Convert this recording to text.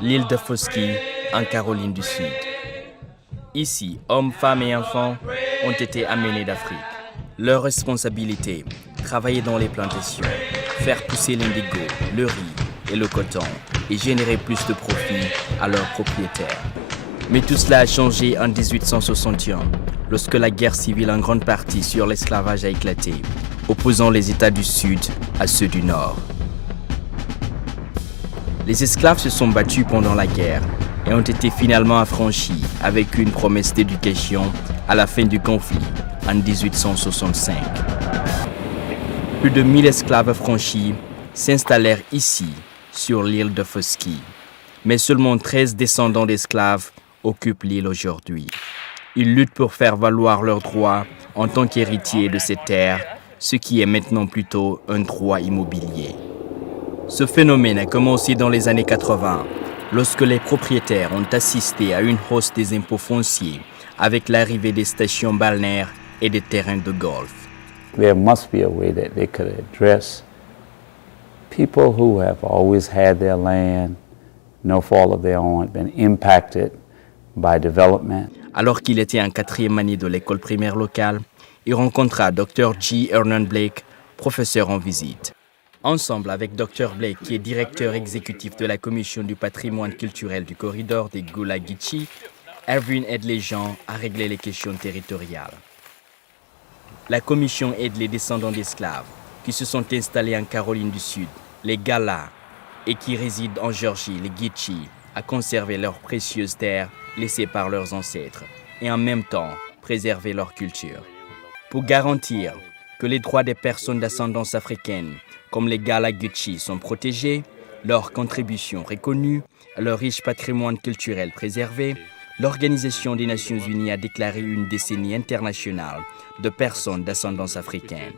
l'île de Foskey, en Caroline du Sud. Ici, hommes, femmes et enfants ont été amenés d'Afrique. Leur responsabilité, travailler dans les plantations, faire pousser l'indigo, le riz et le coton et générer plus de profit à leurs propriétaires. Mais tout cela a changé en 1861, lorsque la guerre civile en grande partie sur l'esclavage a éclaté, opposant les États du Sud à ceux du Nord. Les esclaves se sont battus pendant la guerre et ont été finalement affranchis avec une promesse d'éducation à la fin du conflit en 1865. Plus de 1000 esclaves affranchis s'installèrent ici, sur l'île de Foskey. Mais seulement 13 descendants d'esclaves occupent l'île aujourd'hui. Ils luttent pour faire valoir leurs droits en tant qu'héritiers de ces terres, ce qui est maintenant plutôt un droit immobilier. Ce phénomène a commencé dans les années 80, lorsque les propriétaires ont assisté à une hausse des impôts fonciers avec l'arrivée des stations balnéaires et des terrains de golf. There must be a way that they could address people who have always had their land, no fault of their own, been impacted by development. Alors qu'il était en 4e année de l'école primaire locale, il rencontra Dr. G. Hernan Blake, professeur en visite. Ensemble avec Dr. Blake, qui est directeur exécutif de la Commission du patrimoine culturel du corridor des Gula-Geechee, Erwin aide les gens à régler les questions territoriales. La Commission aide les descendants d'esclaves qui se sont installés en Caroline du Sud, les Galas, et qui résident en Géorgie, les Geechee, à conserver leurs précieuses terres laissées par leurs ancêtres et en même temps préserver leur culture. Pour garantir que les droits des personnes d'ascendance africaine comme les Gala-Geechee sont protégés, leurs contributions reconnues, leur riche patrimoine culturel préservé, l'Organisation des Nations Unies a déclaré une décennie internationale de personnes d'ascendance africaine.